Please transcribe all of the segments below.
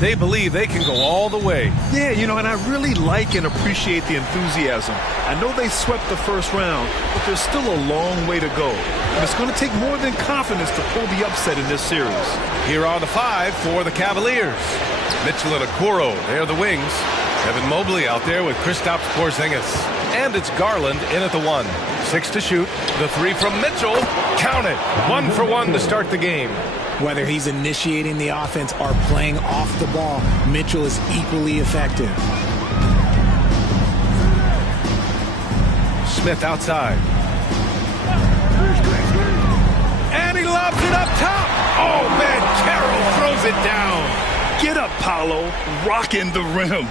They believe they can go all the way. Yeah, you know, and I really like and appreciate the enthusiasm. I know they swept the first round, but there's still a long way to go. And it's going to take more than confidence to pull the upset in this series. Here are the 5 for the Cavaliers. Mitchell and Okoro, they're the wings. Evan Mobley out there with Kristaps Porzingis. And it's Garland in at the 1. 6 to shoot. The 3 from Mitchell. Count it. 1 for 1 to start the game. Whether he's initiating the offense or playing off the ball, Mitchell is equally effective. Smith outside. And he lobs it up top. Oh, man, Carroll throws it down. Get up, Paolo. Rocking the rim.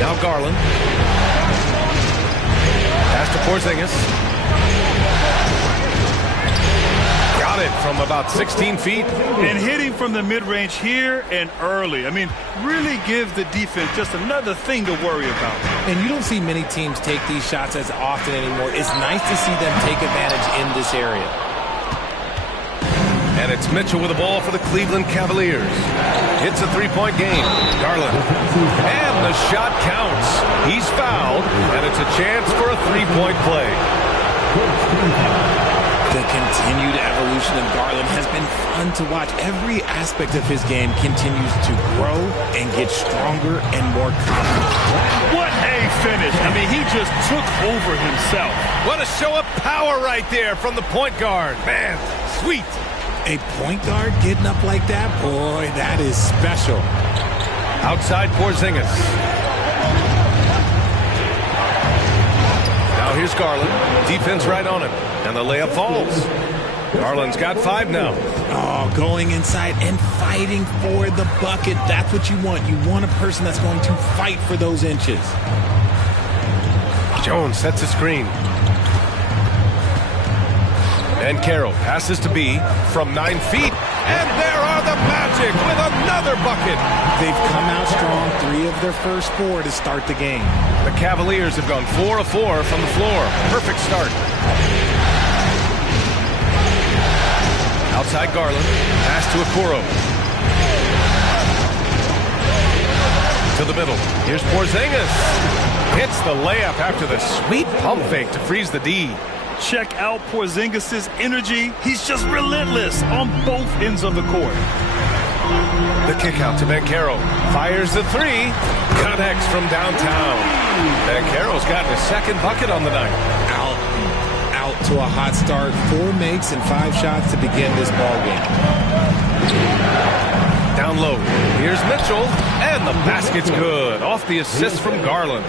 Now Garland. Pass to Porzingis. Got it from about 16 feet. And hitting from the mid-range here and early. I mean, really give the defense just another thing to worry about. And you don't see many teams take these shots as often anymore. It's nice to see them take advantage in this area. And it's Mitchell with the ball for the Cleveland Cavaliers. It's a 3-point game. Garland. And the shot counts. He's fouled, and it's a chance for a 3-point play. The continued evolution of Garland has been fun to watch. Every aspect of his game continues to grow and get stronger and more confident. What a finish. I mean, he just took over himself. What a show of power right there from the point guard. Man, sweet. A point guard getting up like that? Boy, that is special. Outside Porzingis. Now here's Garland. Defense right on him. And the layup falls. Garland's got 5 now. Oh, going inside and fighting for the bucket. That's what you want. You want a person that's going to fight for those inches. Jones sets a screen. And Carroll passes to B from 9 feet. And there are the Magic with another bucket. They've come out strong 3 of their first 4 to start the game. The Cavaliers have gone 4 of 4 from the floor. Perfect start. Outside Garland. Pass to Okoro. To the middle. Here's Porzingis. Hits the layup after the sweet pump fake to freeze the D. Check out Porzingis' energy. He's just relentless on both ends of the court. The kick out to Banchero. Fires the 3. Connects from downtown. Banchero's gotten his 2nd bucket on the night. Out to a hot start. 4 makes and 5 shots to begin this ball game. Down low. Here's Mitchell. And the basket's good. Off the assist from Garland.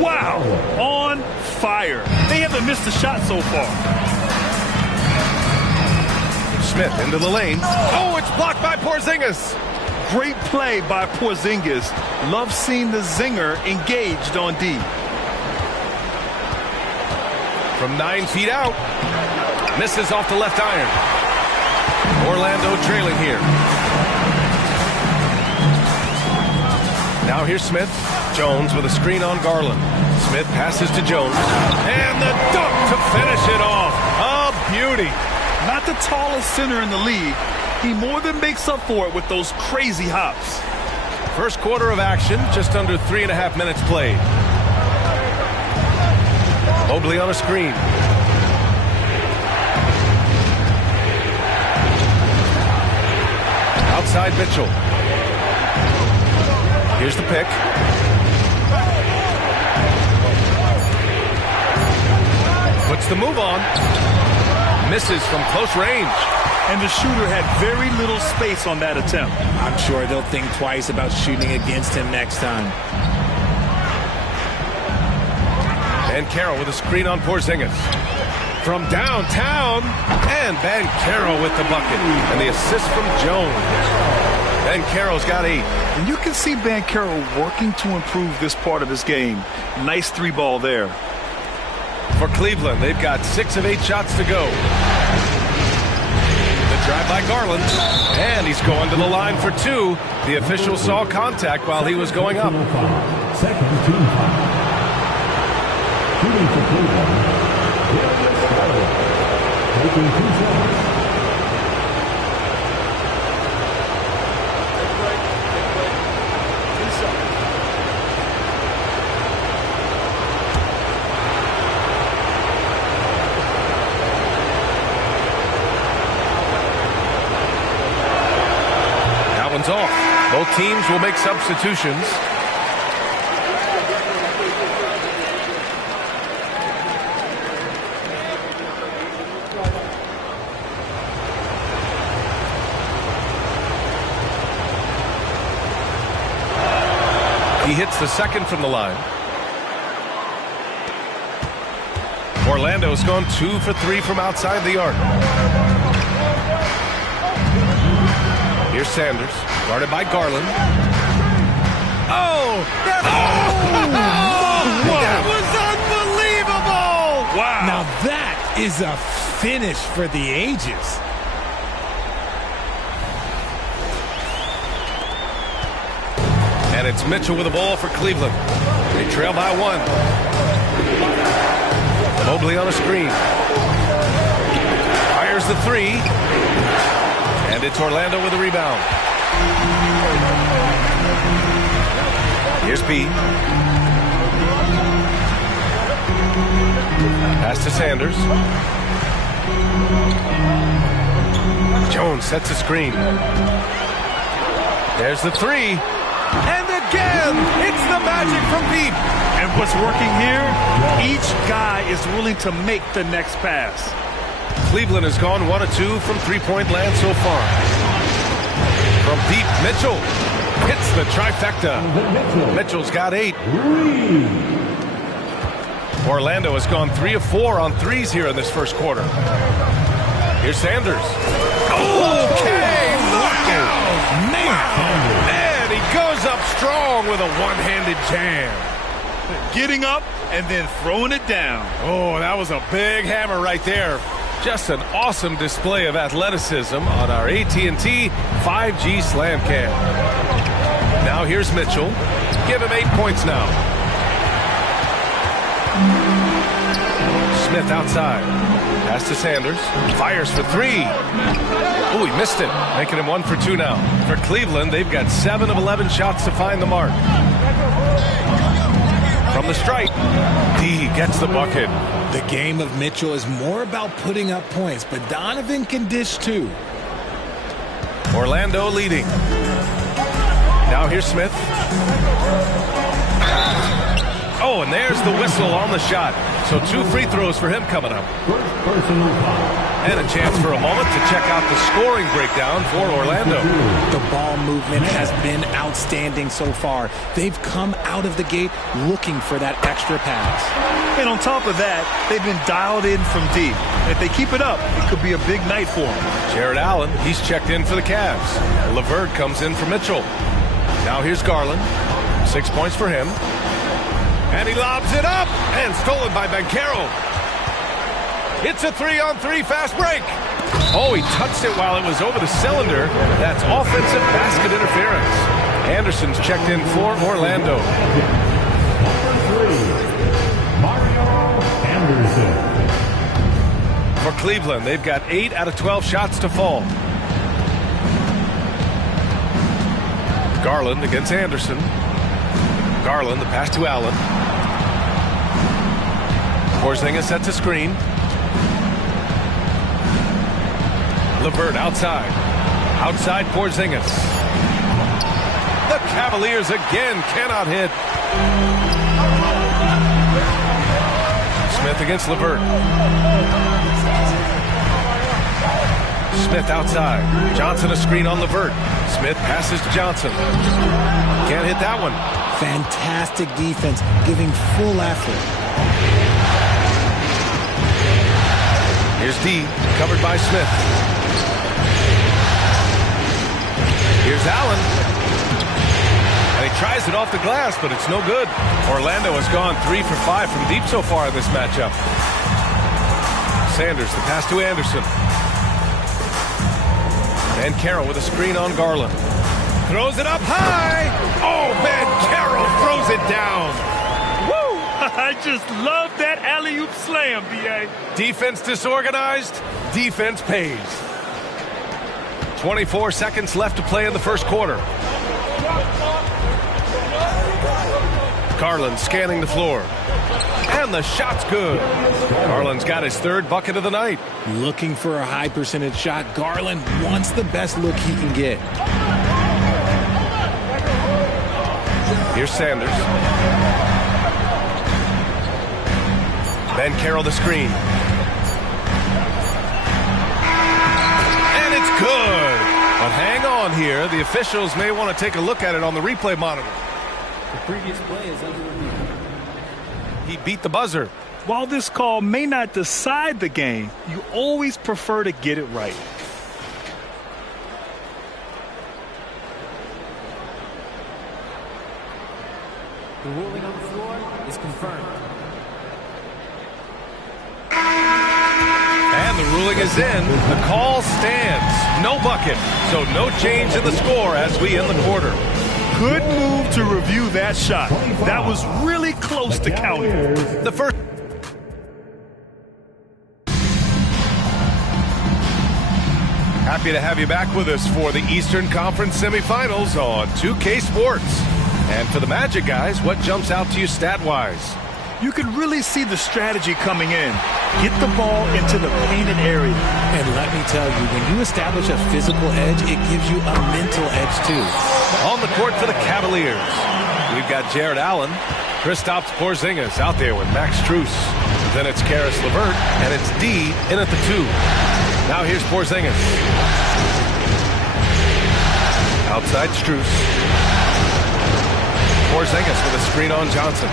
Wow, on fire. They haven't missed a shot so far. Smith into the lane. Oh, it's blocked by Porzingis. Great play by Porzingis. Love seeing the zinger engaged on D. From 9 feet out. Misses off the left iron. Orlando trailing here. Now here's Smith. Jones with a screen on Garland. Smith passes to Jones. And the dunk to finish it off. A beauty. Not the tallest center in the league. He more than makes up for it with those crazy hops. First quarter of action, just under 3.5 minutes played. Mobley on a screen. Outside Mitchell. Here's the pick. Puts the move on. Misses from close range. And the shooter had very little space on that attempt. I'm sure they'll think twice about shooting against him next time. Banchero with a screen on Porzingis. From downtown. And Banchero with the bucket. And the assist from Jones. Banchero's got 8. And you can see Banchero working to improve this part of his game. Nice 3-ball there. For Cleveland, they've got 6 of 8 shots to go. The drive by Garland. And he's going to the line for 2. The official saw contact while he was going up. Second team foul. Shooting for Cleveland. That one's off. Both teams will make substitutions. He hits the second from the line. Orlando's gone 2 for 3 from outside the arc. Here's Sanders, guarded by Garland. Oh! That was unbelievable! Wow! Now that is a finish for the ages. And it's Mitchell with the ball for Cleveland. They trail by 1. Mobley on a screen. Fires the 3. And it's Orlando with a rebound. Here's B. Pass to Sanders. Jones sets a screen. There's the 3. And again, it's the magic from deep. And what's working here, each guy is willing to make the next pass. Cleveland has gone 1 of 2 from three-point land so far. From deep, Mitchell hits the trifecta. Mitchell's got 8. Orlando has gone 3 of 4 on threes here in this first quarter. Here's Sanders. Okay, knockout! Man, he goes up strong with a one-handed jam. Getting up and then throwing it down. Oh, that was a big hammer right there. Just an awesome display of athleticism on our AT&T 5G Slam Cam. Now here's Mitchell. Give him 8 points now. Smith outside. Pass to Sanders. Fires for 3. Oh, he missed it. Making him 1 for 2 now. For Cleveland, they've got 7 of 11 shots to find the mark. From the stripe, D gets the bucket. The game of Mitchell is more about putting up points, but Donovan can dish too. Orlando leading. Now here's Smith. Oh, and there's the whistle on the shot. So 2 free throws for him coming up. And a chance for a moment to check out the scoring breakdown for Orlando. The ball movement has been outstanding so far. They've come out of the gate looking for that extra pass. And on top of that, they've been dialed in from deep. And if they keep it up, it could be a big night for them. Jared Allen, he's checked in for the Cavs. LeVert comes in for Mitchell. Now here's Garland. 6 points for him. And he lobs it up, and stolen by Banchero. It's a 3-on-3 fast break. Oh, he touched it while it was over the cylinder. That's offensive basket interference. Anderson's checked in for Orlando. Mario Anderson. For Cleveland, they've got 8 out of 12 shots to fall. Garland against Anderson. Garland, the pass to Allen. Porzingis sets a screen. LeVert outside. Outside Porzingis. The Cavaliers again cannot hit. Smith against LeVert. Smith outside. Johnson a screen on LeVert. Smith passes to Johnson. Can't hit that one. Fantastic defense, giving full effort. Here's D, covered by Smith. Here's Allen. And he tries it off the glass, but it's no good. Orlando has gone 3 for 5 from deep so far in this matchup. Sanders, the pass to Anderson. And Carroll with a screen on Garland. Throws it up high. Oh, man, Carroll throws it down. Woo! I just love that alley-oop slam, B.A. Defense disorganized, defense pays. 24 seconds left to play in the first quarter. Garland scanning the floor. And the shot's good. Garland's got his third bucket of the night. Looking for a high percentage shot. Garland wants the best look he can get. Here's Sanders. Ben Carroll the screen. And it's good. But hang on here. The officials may want to take a look at it on the replay monitor. The previous play is under review. He beat the buzzer. While this call may not decide the game, you always prefer to get it right. The ruling on the floor is confirmed. And the ruling is in. The call stands. No bucket. So no change in the score as we end the quarter. Good move to review that shot. That was really close to counting. The first. Happy to have you back with us for the Eastern Conference semifinals on 2K Sports. And for the Magic guys, what jumps out to you stat-wise? You can really see the strategy coming in. Get the ball into the painted area. And let me tell you, when you establish a physical edge, it gives you a mental edge too. On the court for the Cavaliers, we've got Jared Allen, Kristaps Porzingis out there with Max Strus. Then it's Karis LeVert, and it's D in at the 2. Now here's Porzingis. Outside Strus. Porzingis with a screen on Johnson.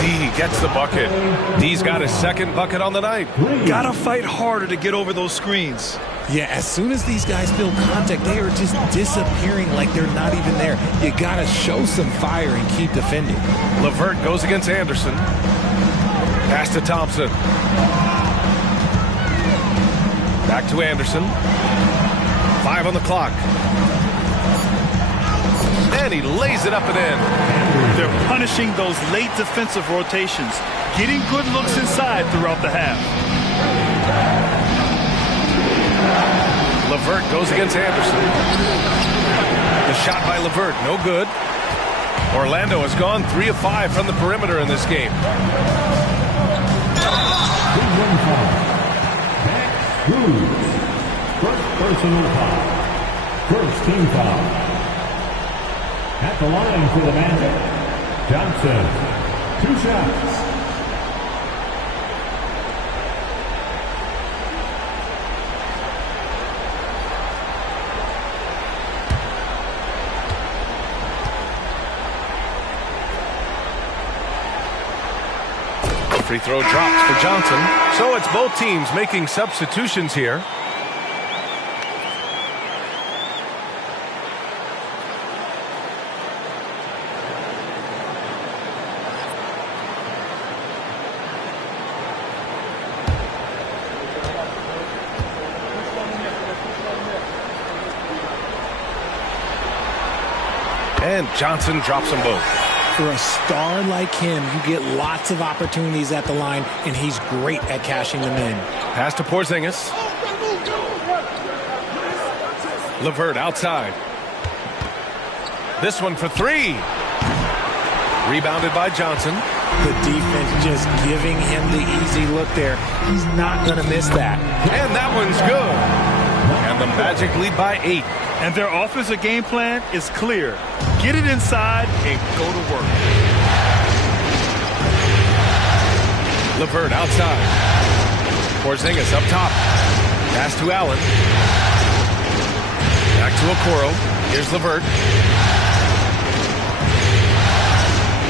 D gets the bucket. D's got his second bucket on the night. Gotta fight harder to get over those screens. Yeah, as soon as these guys feel contact, they are just disappearing like they're not even there. You gotta show some fire and keep defending. LeVert goes against Anderson. Pass to Thompson. Back to Anderson. 5 on the clock. And he lays it up and in. They're punishing those late defensive rotations, getting good looks inside throughout the half. LeVert goes against Anderson. The shot by LeVert, no good. Orlando has gone 3 of 5 from the perimeter in this game. First personal foul. First team foul. At the line for the Magic, Johnson. 2 shots. Free throw drops for Johnson. So it's both teams making substitutions here. And Johnson drops them both. For a star like him, you get lots of opportunities at the line, and he's great at cashing them in. Pass to Porzingis. LeVert outside. This one for 3. Rebounded by Johnson. The defense just giving him the easy look there. He's not going to miss that. And that one's good. And the Magic lead by 8. And their offensive game plan is clear. Get it inside and go to work. LeVert outside. Porzingis up top. Pass to Allen. Back to Okoro. Here's LeVert.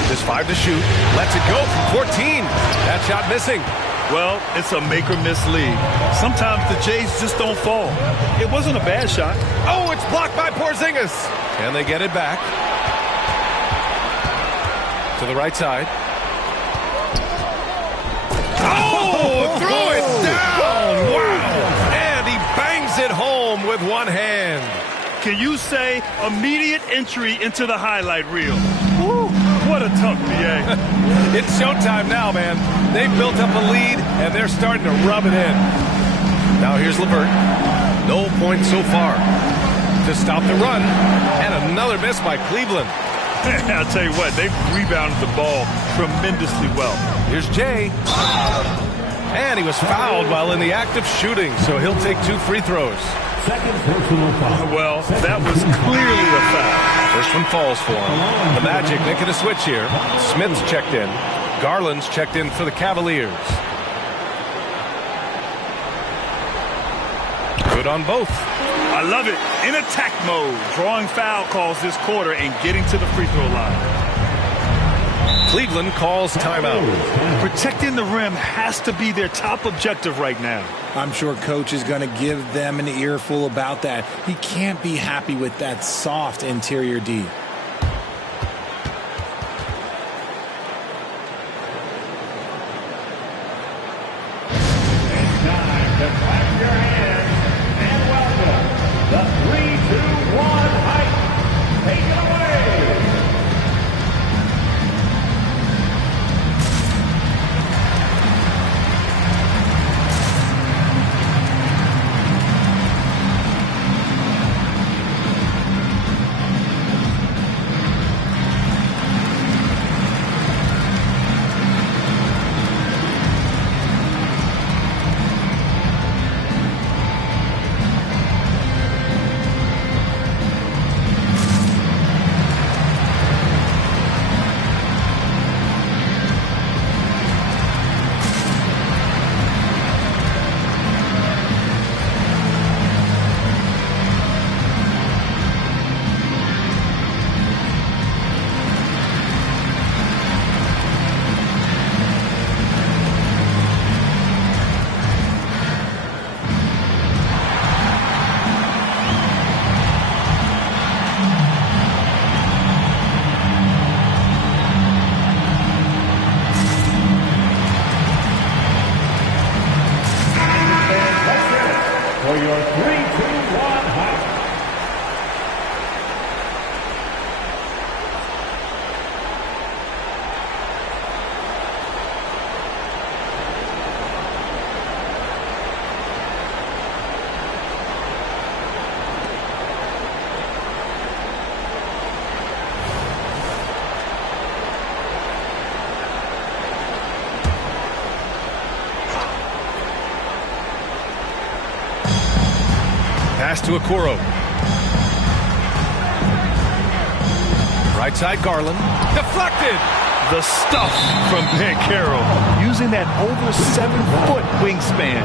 Just 5 to shoot. Lets it go from 14. That shot missing. Well, it's a make-or-miss league. Sometimes the Jays just don't fall. It wasn't a bad shot. Oh, it's blocked by Porzingis. And they get it back. To the right side. Oh, threw it down. Wow. And he bangs it home with one hand. Can you say immediate entry into the highlight reel? Woo, what a tough, B.A. It's showtime now, man. They've built up a lead, and they're starting to rub it in. Now here's LeVert. No points so far. To stop the run, and another miss by Cleveland. I'll tell you what, they've rebounded the ball tremendously well. Here's Jay. And he was fouled while in the act of shooting, so he'll take 2 free throws. Second personal foul. Well, that was clearly a foul. First one falls for him. The Magic making a switch here. Smith's checked in. Garland's checked in for the Cavaliers. Good on both. I love it. In attack mode, drawing foul calls this quarter and getting to the free throw line. Cleveland calls timeout. Protecting the rim has to be their top objective right now. I'm sure coach is going to give them an earful about that. He can't be happy with that soft interior D. It's time to clap your hands and welcome the 3-2-1 hype. Take it away. For your 3-2-1 hype. Pass to Okoro. Right side Garland. Deflected. The stuff from Banchero, using that over 7-foot wingspan.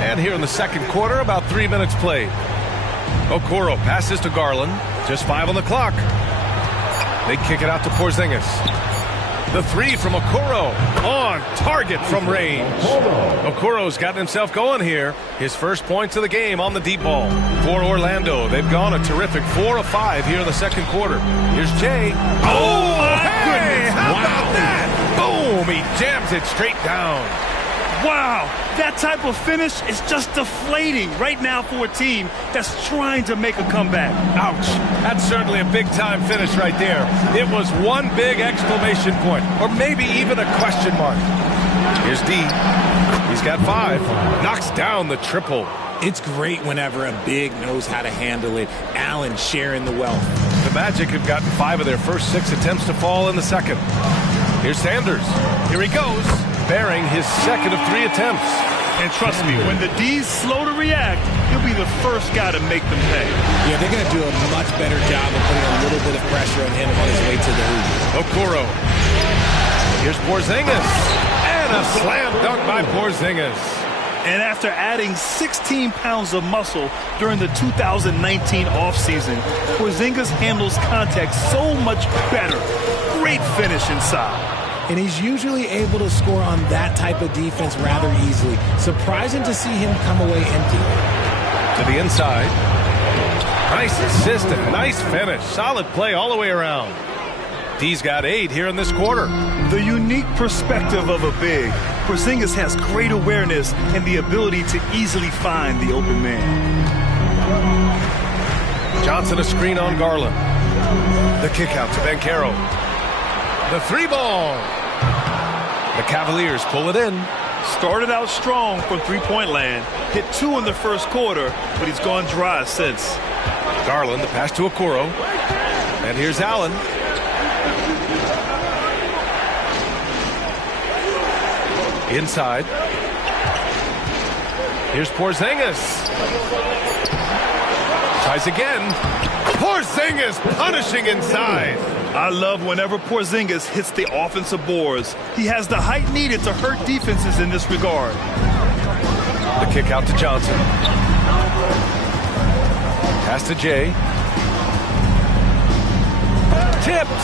And here in the second quarter, about 3 minutes played. Okoro passes to Garland. Just 5 on the clock. They kick it out to Porzingis. The 3 from Okoro. On target from range. Okoro's gotten himself going here. His first points of the game on the deep ball. For Orlando, they've gone a terrific 4 of 5 here in the second quarter. Here's Jay. Oh, my goodness. How about that? Boom. He jams it straight down. Wow, that type of finish is just deflating right now for a team that's trying to make a comeback. Ouch. That's certainly a big-time finish right there. It was one big exclamation point, or maybe even a question mark. Here's D. He's got 5. Knocks down the triple. It's great whenever a big knows how to handle it. Allen sharing the wealth. The Magic have gotten 5 of their first 6 attempts to fall in the second. Here's Sanders. Here he goes, bearing his second of 3 attempts. And trust me, when the D's slow to react, he'll be the first guy to make them pay. Yeah, they're going to do a much better job of putting a little bit of pressure on him on his way to the hoop. Okoro. Here's Porzingis. And a slam dunk by Porzingis. And after adding 16 pounds of muscle during the 2019 offseason, Porzingis handles contact so much better. Great finish inside. And he's usually able to score on that type of defense rather easily. Surprising to see him come away empty. To the inside. Nice assist and nice finish. Solid play all the way around. D's got 8 here in this quarter. The unique perspective of a big. Porzingis has great awareness and the ability to easily find the open man. Johnson a screen on Garland. The kick out to Banchero. The three ball. The Cavaliers pull it in. Started out strong from three-point land. Hit 2 in the first quarter, but he's gone dry since. Garland, the pass to Okoro. And here's Allen. Inside. Here's Porzingis. Tries again. Porzingis punishing inside. I love whenever Porzingis hits the offensive boards. He has the height needed to hurt defenses in this regard. The kick out to Johnson. Pass to Jay. Tipped.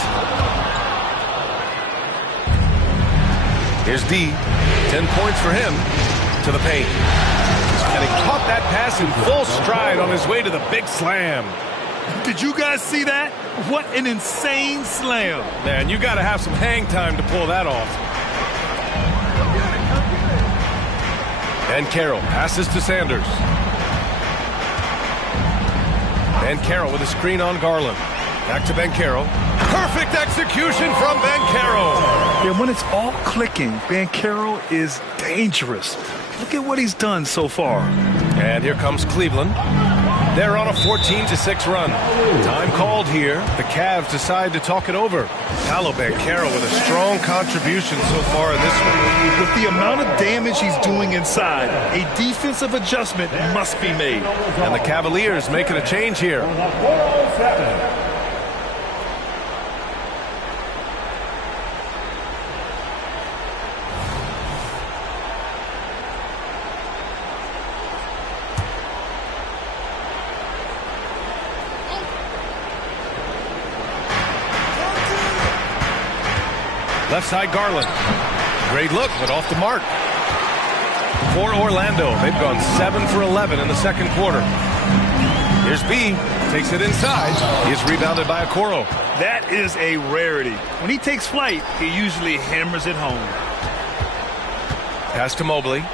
Here's D. 10 points for him. To the paint. And he caught that pass in full stride on his way to the big slam. Did you guys see that? What an insane slam. Man, you got to have some hang time to pull that off. Banchero passes to Sanders. Banchero with a screen on Garland. Back to Banchero. Perfect execution from Banchero. Yeah, when it's all clicking, Banchero is dangerous. Look at what he's done so far. And here comes Cleveland. They're on a 14-6 run. Time called here. The Cavs decide to talk it over. Paolo Banchero with a strong contribution so far in this one. With the amount of damage he's doing inside, a defensive adjustment must be made. And the Cavaliers making a change here. Left side Garland. Great look, but off the mark. For Orlando, they've gone 7 for 11 in the second quarter. Here's B. Takes it inside. He's rebounded by Okoro. That is a rarity. When he takes flight, he usually hammers it home. Pass to Mobley.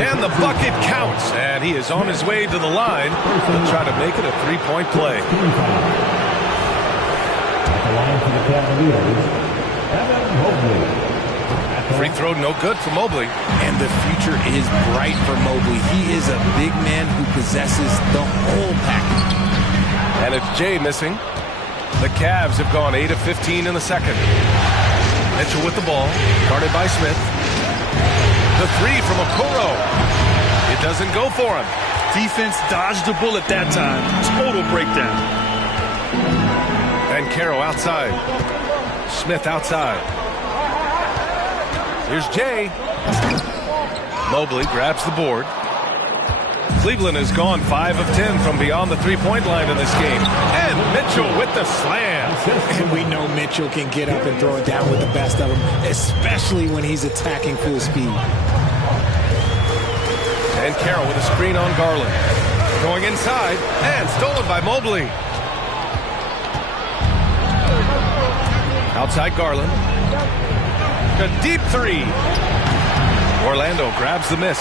And the bucket counts. And he is on his way to the line to try to make it a three-point play. For the Cavaliers, Evan Mobley. Free throw no good for Mobley. And the future is bright for Mobley. He is a big man who possesses the whole package. And it's Jay missing. The Cavs have gone 8 of 15 in the second. Mitchell with the ball, guarded by Smith. The three from Okoro. It doesn't go for him. Defense dodged the bullet that time. Total breakdown. Banchero outside. Smith outside. Here's Jay. Mobley grabs the board. Cleveland has gone 5 of 10 from beyond the three-point line in this game. And Mitchell with the slam. And we know Mitchell can get up and throw it down with the best of them, especially when he's attacking full speed. And Carroll with a screen on Garland. Going inside and stolen by Mobley. Outside Garland. A deep three. Orlando grabs the miss.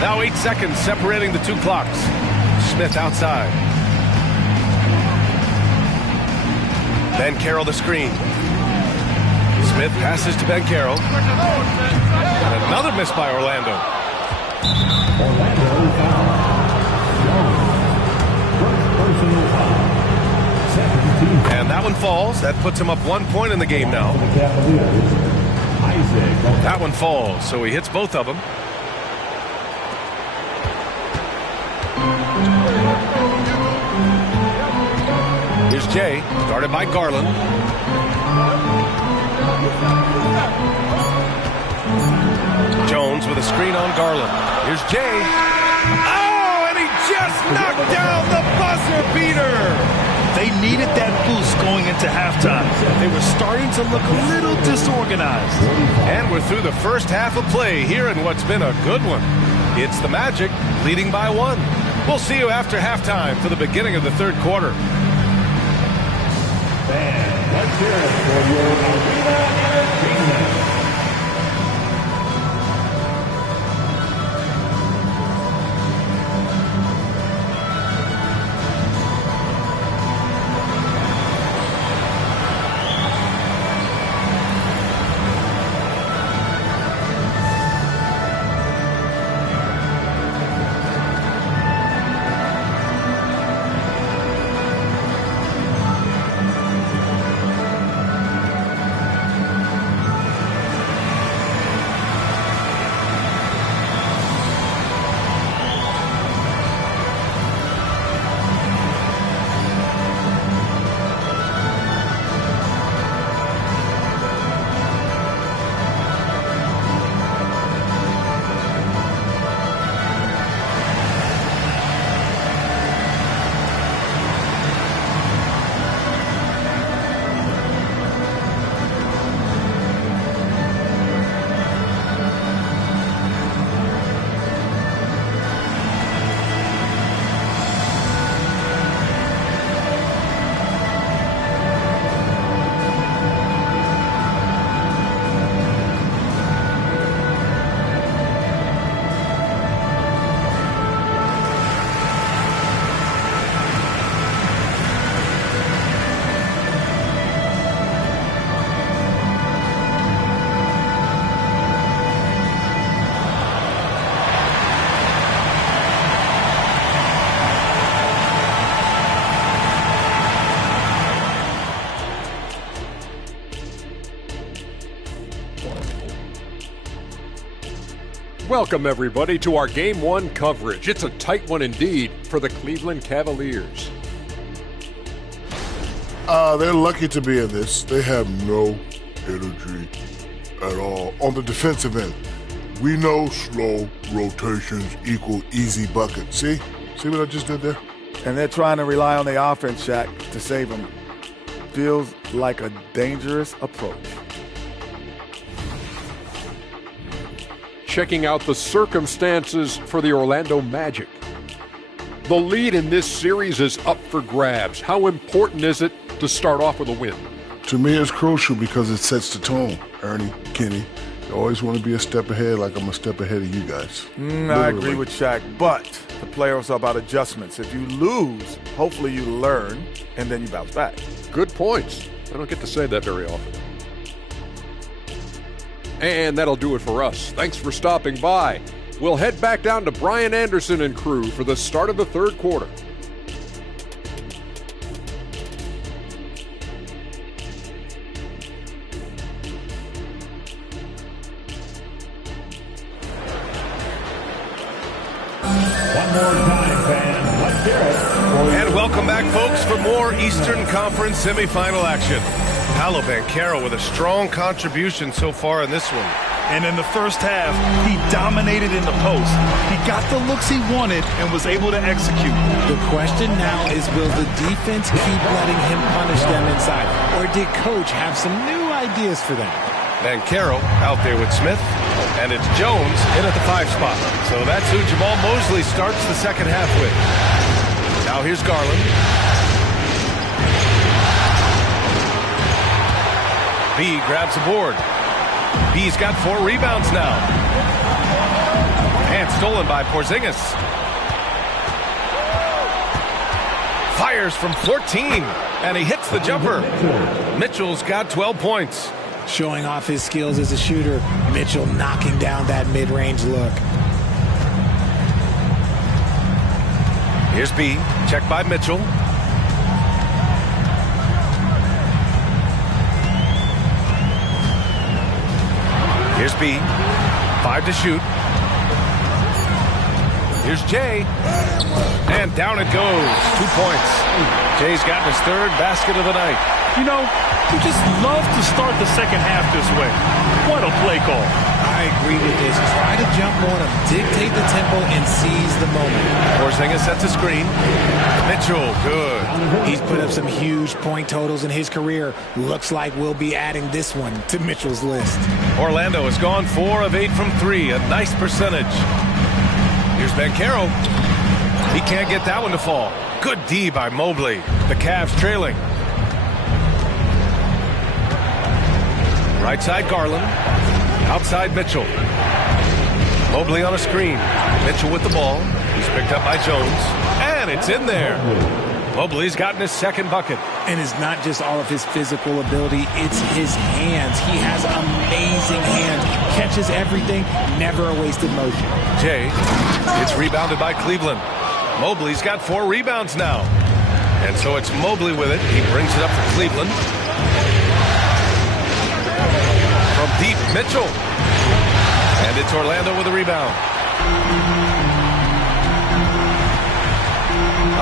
Now 8 seconds separating the two clocks. Smith outside. Banchero the screen. Smith passes to Banchero. And another miss by Orlando. And that one falls. That puts him up 1 point in the game now. That one falls, so he hits both of them. Here's Jay, guarded by Garland. Jones with a screen on Garland. Here's Jay. Oh, and he just knocked down the buzzer beater. They needed that boost going into halftime. They were starting to look a little disorganized. And we're through the first half of play here in what's been a good one. It's the Magic leading by 1. We'll see you after halftime for the beginning of the third quarter. Fans, let's hear it for your arena entertainment. Welcome, everybody, to our Game 1 coverage. It's a tight one indeed for the Cleveland Cavaliers. They're lucky to be in this. They have no energy at all. On the defensive end, we know slow rotations equal easy buckets. See what I just did there? And they're trying to rely on the offense, Shaq, to save them. Feels like a dangerous approach. Checking out the circumstances for the Orlando Magic. The lead in this series is up for grabs. How important is it to start off with a win? To me, it's crucial because it sets the tone. Ernie, Kenny, you always want to be a step ahead, like I'm a step ahead of you guys. I agree with Shaq, but the playoffs are about adjustments. If you lose, hopefully you learn, and then you bounce back. Good points. I don't get to say that very often. And that'll do it for us. Thanks for stopping by. We'll head back down to Brian Anderson and crew for the start of the third quarter. One more time, fans. Let's hear it. And welcome back, folks, for more Eastern Conference semifinal action. Paolo Banchero with a strong contribution so far in this one. And in the first half, he dominated in the post. He got the looks he wanted and was able to execute. The question now is, will the defense keep letting him punish them inside? Or did Coach have some new ideas for them? Banchero out there with Smith. And it's Jones in at the 5 spot. So that's who Jamal Mosley starts the second half with. Now here's Garland. B grabs the board. B's got 4 rebounds now. And stolen by Porzingis. Fires from 14. And he hits the jumper. Mitchell's got 12 points. Showing off his skills as a shooter. Mitchell knocking down that mid-range look. Here's B. Checked by Mitchell. Here's B. 5 to shoot. Here's Jay. And down it goes. 2 points. Jay's gotten his 3rd basket of the night. You know, you just love to start the second half this way. What a play call. I agree with this. Try to jump on him, dictate the tempo, and seize the moment. Porzingis sets a screen. Mitchell, good. He's put up some huge point totals in his career. Looks like we'll be adding this one to Mitchell's list. Orlando has gone 4 of 8 from 3. A nice percentage. Here's Banchero. He can't get that one to fall. Good D by Mobley. The Cavs trailing. Right side Garland. Outside Mitchell. Mobley on a screen. Mitchell with the ball. He's picked up by Jones. And it's in there. Mobley's gotten his second bucket. And it's not just all of his physical ability, it's his hands. He has amazing hands. Catches everything, never a wasted motion. Jay, it's rebounded by Cleveland. Mobley's got 4 rebounds now. And so it's Mobley with it. He brings it up for Cleveland. From deep, Mitchell. And it's Orlando with a rebound.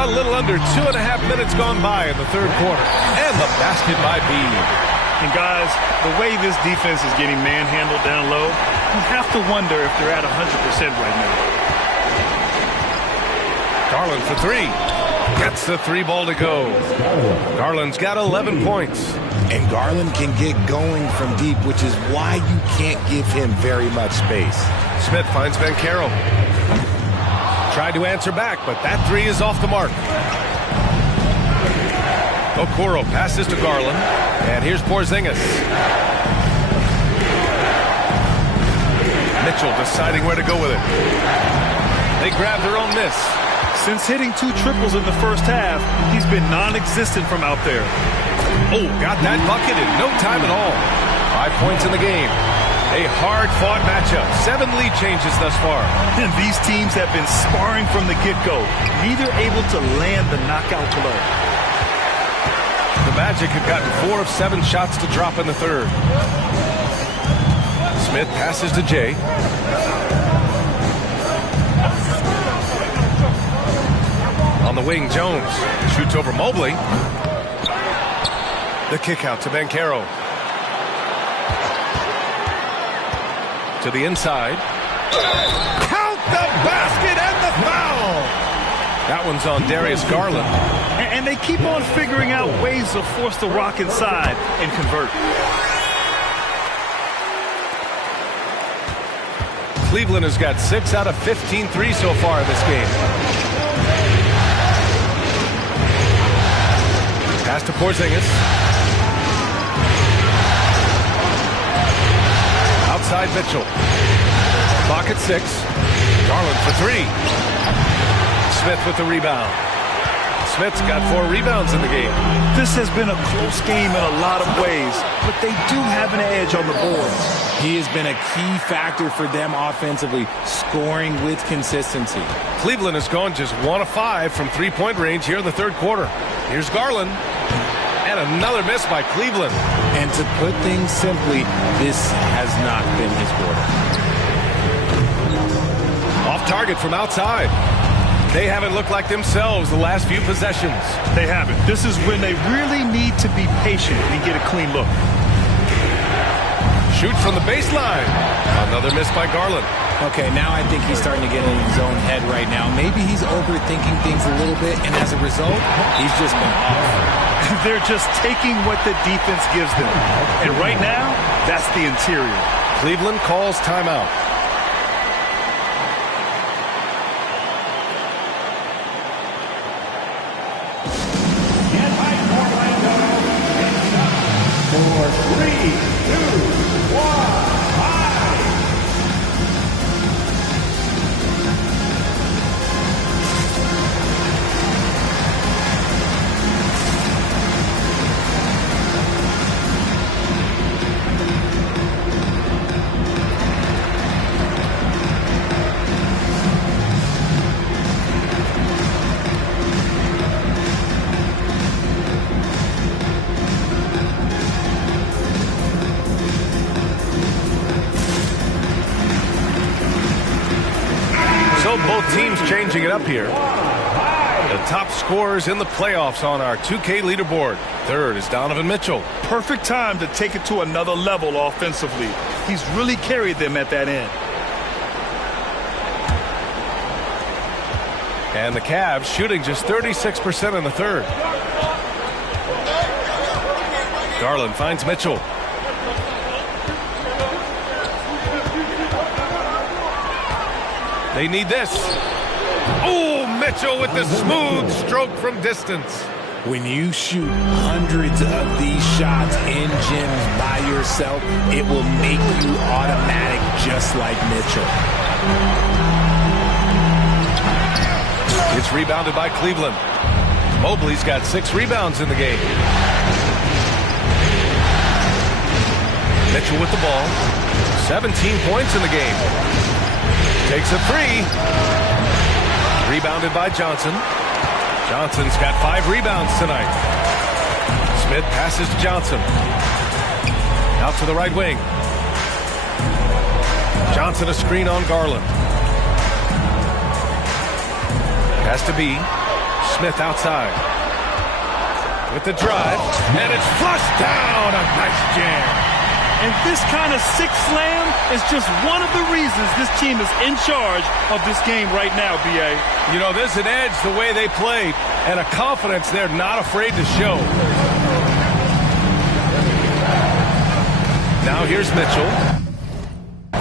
A little under 2.5 minutes gone by in the third quarter. And the basket by Bede. And guys, the way this defense is getting manhandled down low, you have to wonder if they're at 100% right now. Garland for 3. Gets the 3 ball to go. Garland's got 11 points. And Garland can get going from deep, which is why you can't give him very much space. Smith finds Banchero. Tried to answer back, but that 3 is off the mark. Okoro passes to Garland. And here's Porzingis. Mitchell deciding where to go with it. They grab their own miss. Since hitting 2 triples in the first half, he's been non-existent from out there. Oh, got that bucket in no time at all. 5 points in the game. A hard-fought matchup. 7 lead changes thus far. And these teams have been sparring from the get-go, neither able to land the knockout blow. The Magic have gotten 4 of 7 shots to drop in the third. Smith passes to Jay. On the wing, Jones shoots over Mobley. The kick out to Banchero. To the inside. Count the basket and the foul! That one's on Darius Garland. And they keep on figuring out ways to force the rock inside and convert. Cleveland has got 6 out of 15 threes so far in this game. Pass to Porzingis. Outside Mitchell. Clock at 6. Garland for 3. Smith with the rebound. Smith's got 4 rebounds in the game. This has been a close game in a lot of ways, but they do have an edge on the boards. He has been a key factor for them offensively, scoring with consistency. Cleveland has gone just 1 of 5 from 3-point range here in the third quarter. Here's Garland. And another miss by Cleveland. And to put things simply, this has not been his quarter. Off target from outside. They haven't looked like themselves the last few possessions. They haven't. This is when they really need to be patient and get a clean look. Shoots from the baseline. Another miss by Garland. Okay, now I think he's starting to get in his own head right now. Maybe he's overthinking things a little bit, and as a result, he's just been off. They're just taking what the defense gives them. And right now, that's the interior. Cleveland calls timeout. Get right, Orlando. For 3, 2, 1. Both teams changing it up here. The top scorers in the playoffs on our 2K leaderboard. Third is Donovan Mitchell. Perfect time to take it to another level offensively. He's really carried them at that end. And the Cavs shooting just 36% in the third. Garland finds Mitchell. They need this. Oh, Mitchell with the smooth stroke from distance. When you shoot hundreds of these shots in gyms by yourself, it will make you automatic just like Mitchell. It's rebounded by Cleveland. Mobley's got 6 rebounds in the game. Mitchell with the ball. 17 points in the game. Takes a 3. Rebounded by Johnson. Johnson's got 5 rebounds tonight. Smith passes to Johnson. Out to the right wing. Johnson a screen on Garland. Has to be Smith outside. With the drive. And it's flushed down. A nice jam. And this kind of sick slam is just one of the reasons this team is in charge of this game right now, B.A. You know, there's an edge the way they played and a confidence they're not afraid to show. Now here's Mitchell.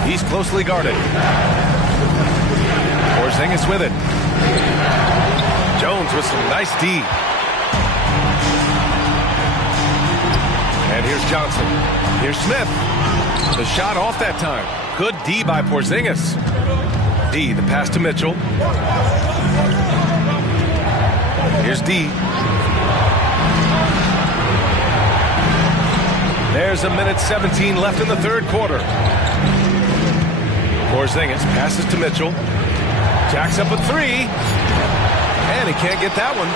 He's closely guarded. Porzingis with it. Jones with some nice D. And here's Johnson. Here's Smith. The shot off that time. Good D by Porzingis. D, the pass to Mitchell. Here's D. There's a minute 17 left in the third quarter. Porzingis passes to Mitchell. Jacks up a 3. And he can't get that one.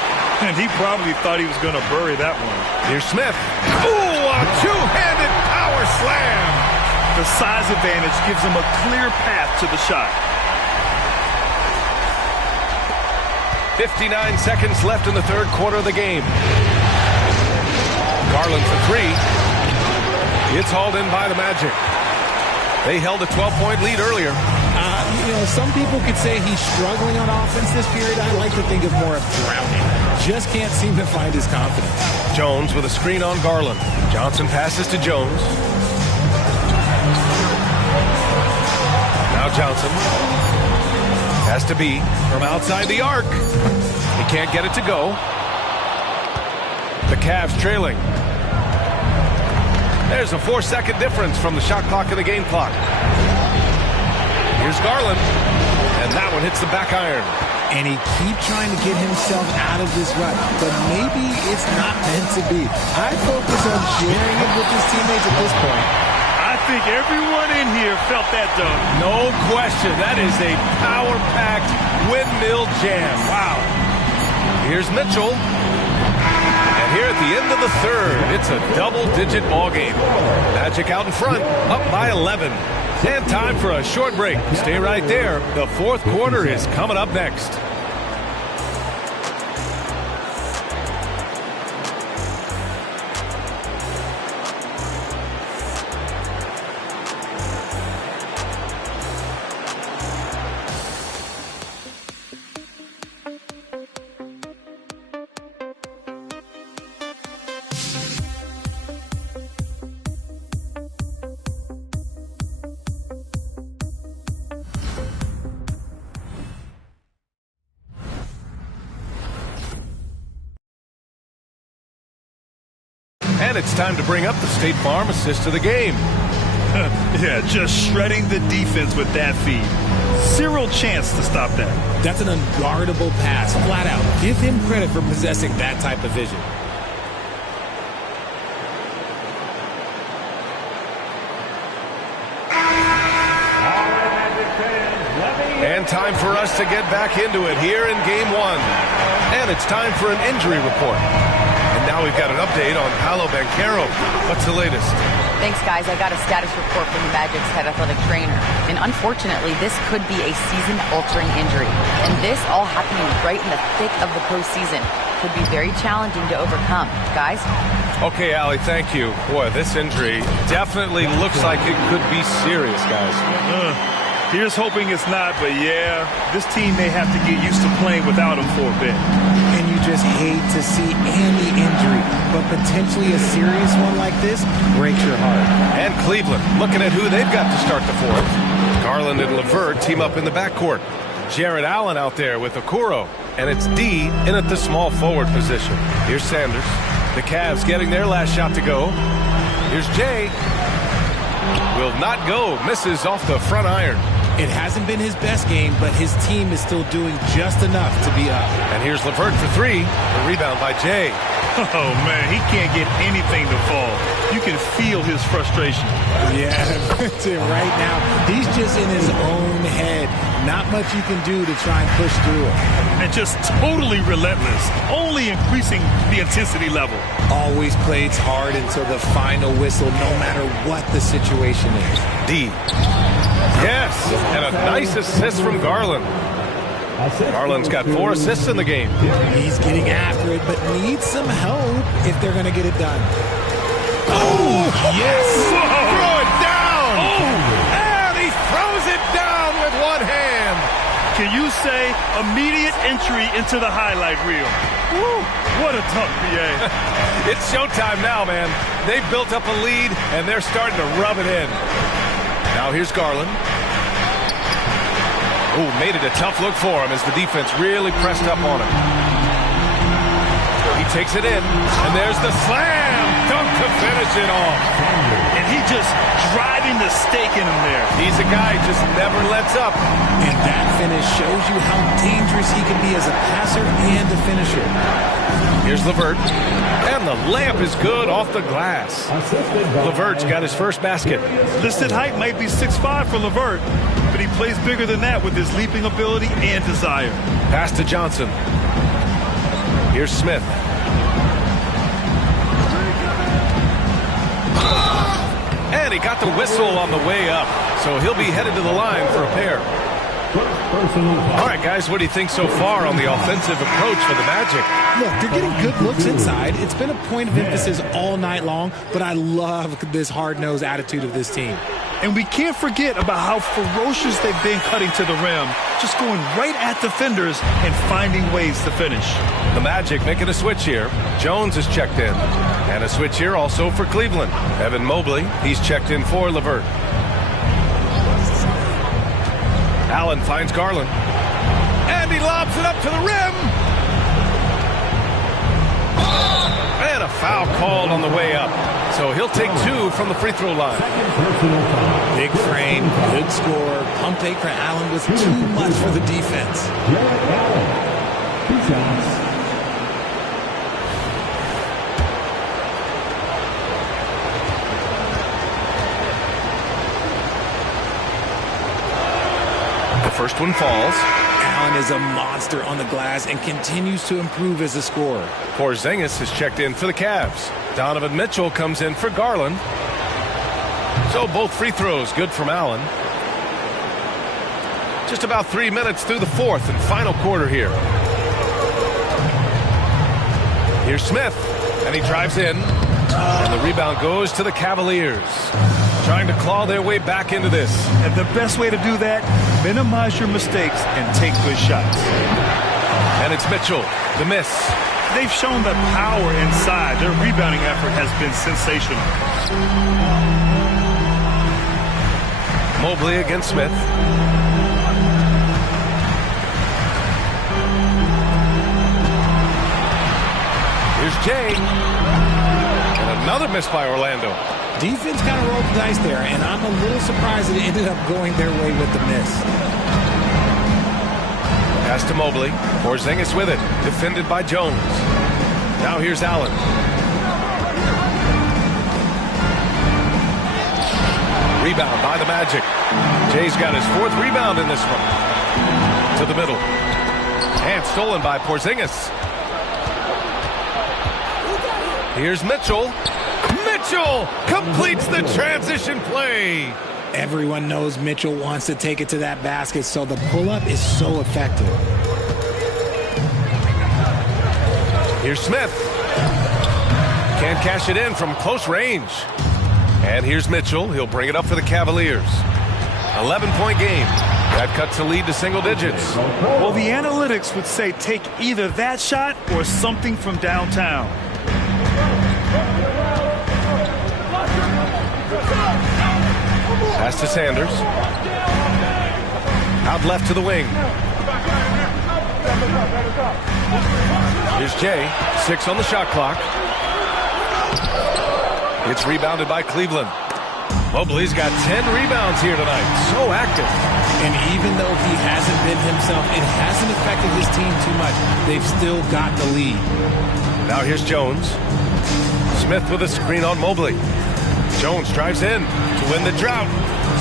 And he probably thought he was going to bury that one. Here's Smith. Ooh, a two-handed power slam. The size advantage gives him a clear path to the shot. 59 seconds left in the third quarter of the game. Garland for 3. It's hauled in by the Magic. They held a 12-point lead earlier. You know, some people could say he's struggling on offense this period. I like to think of more of drowning. Just can't seem to find his confidence. Jones with a screen on Garland. Johnson passes to Jones. Now Johnson. Has to be from outside the arc. He can't get it to go. The Cavs trailing. There's a 4-second difference from the shot clock and the game clock. Here's Garland. And that one hits the back iron. And he keeps trying to get himself out of this rut, but maybe it's not meant to be. I focus on sharing it with his teammates at this point. I think everyone in here felt that, Doug. No question. That is a power-packed windmill jam. Wow. Here's Mitchell. And here at the end of the third, it's a double-digit ball game. Magic out in front, up by 11. And time for a short break. Stay right there. The fourth quarter is coming up next. And it's time to bring up the State Farm assist of the game. Yeah, just shredding the defense with that feed. Zero chance to stop that. That's an unguardable pass, flat out. Give him credit for possessing that type of vision. And time for us to get back into it here in Game 1. And it's time for an injury report. And now we've got an update on Paolo Banchero. What's the latest? Thanks, guys. I got a status report from the Magic's head athletic trainer. And unfortunately, this could be a season-altering injury. And this all happening right in the thick of the postseason. Could be very challenging to overcome. Guys? Okay, Allie, thank you. Boy, this injury definitely looks like it could be serious, guys. Here's hoping it's not, but yeah, this team may have to get used to playing without him for a bit. And you just hate to see any injury, but potentially a serious one like this breaks your heart. And Cleveland, looking at who they've got to start the fourth. Garland and LeVert team up in the backcourt. Jarrett Allen out there with Okoro. and it's D in at the small forward position. Here's Sanders. The Cavs getting their last shot to go. Here's Jay. Will not go. Misses off the front iron. It hasn't been his best game, but his team is still doing just enough to be up. And here's LeVert for three. The rebound by Jay. Oh, man, he can't get anything to fall. You can feel his frustration. Yeah, right now, he's just in his own head. Not much you can do to try and push through it. And just totally relentless, only increasing the intensity level. Always plays hard until the final whistle, no matter what the situation is. D. Yes, and a nice assist from Garland. Garland's got 4 assists in the game. He's getting after it, but needs some help if they're going to get it done. Oh, yes! Throw it down! Oh. And he throws it down with one hand. Can you say immediate entry into the highlight reel? Woo, what a dunk, BA. It's showtime now, man. They've built up a lead, and they're starting to rub it in. Now here's Garland. Oh, made it a tough look for him as the defense really pressed up on him. He takes it in, and there's the slam dunk to finish it off. And he just driving the stake in him there. He's a guy who just never lets up. And that finish shows you how dangerous he can be as a passer and a finisher. Here's LeVert, and the layup is good off the glass. LeVert's got his first basket. Listed height might be 6'5" for LeVert, but he plays bigger than that with his leaping ability and desire. Pass to Johnson. Here's Smith. And he got the whistle on the way up, so he'll be headed to the line for a pair. All right, guys, what do you think so far on the offensive approach for the Magic? Look, they're getting good looks inside. It's been a point of emphasis all night long, but I love this hard-nosed attitude of this team. And we can't forget about how ferocious they've been cutting to the rim, just going right at defenders and finding ways to finish. The Magic making a switch here. Jones is checked in. And a switch here also for Cleveland. Evan Mobley, he's checked in for LeVert. Allen finds Garland. And he lobs it up to the rim. And a foul called on the way up. So he'll take 2 from the free throw line. Big frame, good score. Pump fake for Allen was too much for the defense. The first one falls. Allen is a monster on the glass and continues to improve as a scorer. Porzingis is checked in for the Cavs. Donovan Mitchell comes in for Garland. So both free throws good from Allen. Just about 3 minutes through the fourth and final quarter here. Here's Smith, and he drives in. And the rebound goes to the Cavaliers. Trying to claw their way back into this. And the best way to do that, minimize your mistakes and take good shots. And it's Mitchell, the miss. They've shown the power inside. Their rebounding effort has been sensational. Mobley against Smith. Here's Jay. And another miss by Orlando. Defense kind of rolled the dice there, and I'm a little surprised that it ended up going their way with the miss. Pass to Mobley. Porzingis with it. Defended by Jones. Now here's Allen. Rebound by the Magic. Jay's got his 4th rebound in this one. To the middle. And stolen by Porzingis. Here's Mitchell. Mitchell completes the transition play. Everyone knows Mitchell wants to take it to that basket, so the pull-up is so effective. Here's Smith. Can't cash it in from close range. And here's Mitchell. He'll bring it up for the Cavaliers. 11-point game. That cuts the lead to single digits. Well, the analytics would say take either that shot or something from downtown. Pass to Sanders. Out left to the wing. Here's Jay. 6 on the shot clock. It's rebounded by Cleveland. Mobley's got 10 rebounds here tonight. So active. And even though he hasn't been himself, it hasn't affected his team too much. They've still got the lead. Now here's Jones. Smith with a screen on Mobley. Jones drives in to win the drought.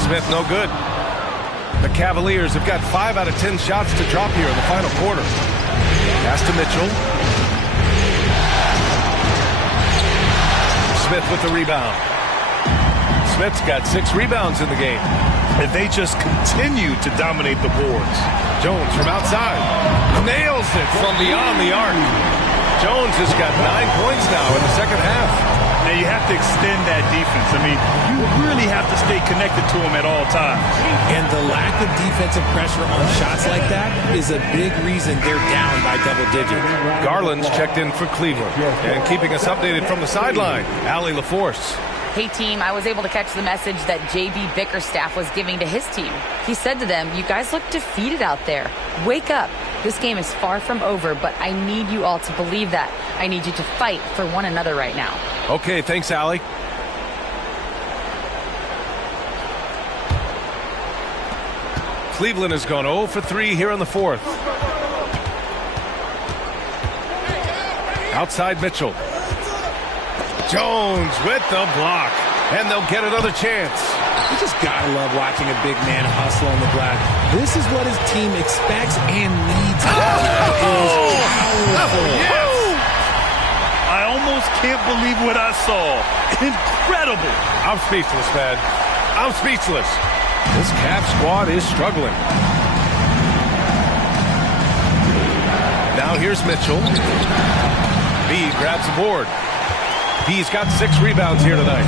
Smith no good. The Cavaliers have got 5 out of 10 shots to drop here in the final quarter. Pass to Mitchell. Smith with the rebound. Smith's got 6 rebounds in the game. And they just continue to dominate the boards. Jones from outside. Nails it from beyond the arc. Jones has got 9 points now in the second half. Now you have to extend that defense. I mean, you really have to stay connected to him at all times. And the lack of defensive pressure on shots like that is a big reason they're down by double digits. Garland's checked in for Cleveland. And keeping us updated from the sideline, Allie LaForce. Hey, team, I was able to catch the message that J.B. Bickerstaff was giving to his team. He said to them, "You guys look defeated out there. Wake up. This game is far from over, but I need you all to believe that. I need you to fight for one another right now." Okay, thanks, Allie. Cleveland has gone 0 for 3 here in the fourth. Outside Mitchell. Jones with the block, and they'll get another chance. You just gotta love watching a big man hustle on the glass. This is what his team expects and needs. Yes! I almost can't believe what I saw. Incredible. I'm speechless, man. I'm speechless. This Cavs squad is struggling. Now here's Mitchell. B grabs the board. B's got 6 rebounds here tonight.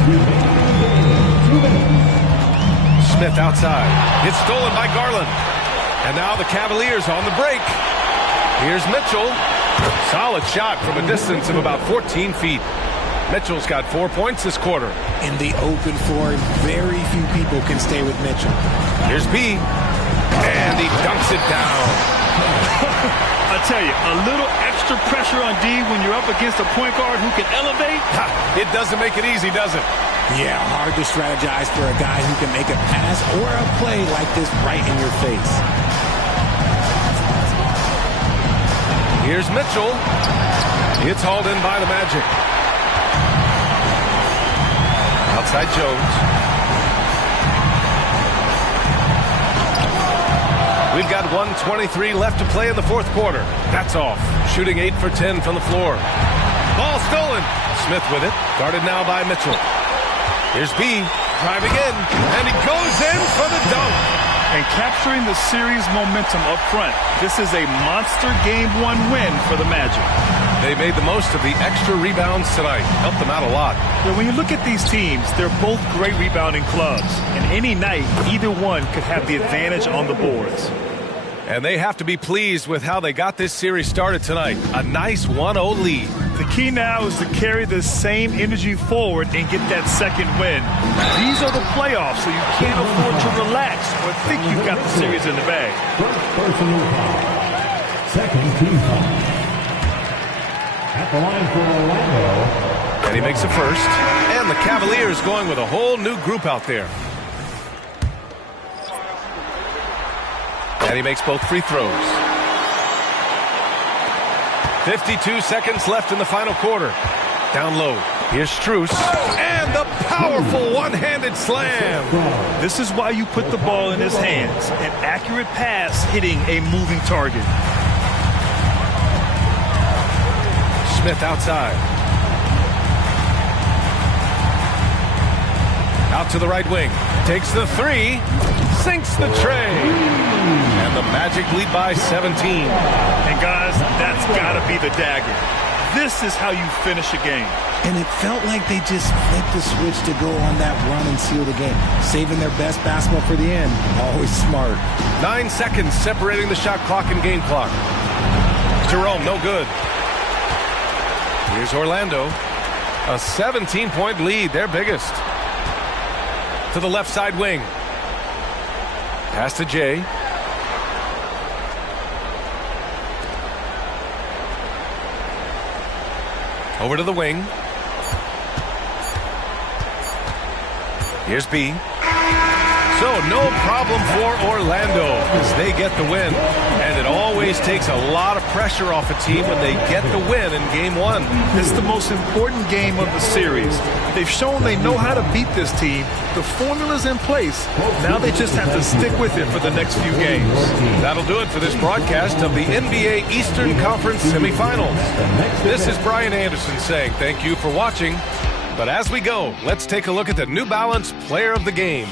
Smith outside. It's stolen by Garland. And now the Cavaliers on the break. Here's Mitchell. Solid shot from a distance of about 14 feet. Mitchell's got 4 points this quarter. In the open floor, very few people can stay with Mitchell. Here's B. And he dunks it down. I tell you, a little extra pressure on D when you're up against a point guard who can elevate. It doesn't make it easy, does it? Yeah, hard to strategize for a guy who can make a pass or a play like this right in your face. Here's Mitchell. It's hauled in by the Magic. Outside Jones. We've got 1:23 left to play in the fourth quarter. That's off. Shooting 8 for 10 from the floor. Ball stolen. Smith with it. Guarded now by Mitchell. Here's B. Driving in. And he goes in for the dunk. And capturing the series momentum up front. This is a monster Game 1 win for the Magic. They made the most of the extra rebounds tonight. Helped them out a lot. Yeah, when you look at these teams, they're both great rebounding clubs. And any night, either one could have the advantage on the boards. And they have to be pleased with how they got this series started tonight. A nice 1-0 lead. The key now is to carry the same energy forward and get that second win. These are the playoffs, so you can't afford to relax or think you've got the series in the bag. First personal foul. Second team foul. At the line for Orlando. And he makes a first. And the Cavaliers going with a whole new group out there. And he makes both free throws. 52 seconds left in the final quarter. Down low. Here's Strus. And the powerful one-handed slam. This is why you put the ball in his hands. An accurate pass hitting a moving target. Smith outside. Out to the right wing. Takes the 3. Sinks the tray. And the Magic lead by 17. And guys, that's got to be the dagger. This is how you finish a game. And it felt like they just flipped the switch to go on that run and seal the game. Saving their best basketball for the end. Always smart. 9 seconds separating the shot clock and game clock. Jerome, no good. Here's Orlando. A 17-point lead, their biggest. To the left side wing. Pass to Jay. Over to the wing. Here's B. So no problem for Orlando as they get the win. And it always takes a lot of pressure off a team when they get the win in Game 1. It's the most important game of the series. They've shown they know how to beat this team. The formula's in place. Now they just have to stick with it for the next few games. That'll do it for this broadcast of the NBA Eastern Conference semifinals. This is Brian Anderson saying thank you for watching. But as we go, let's take a look at the New Balance Player of the Game.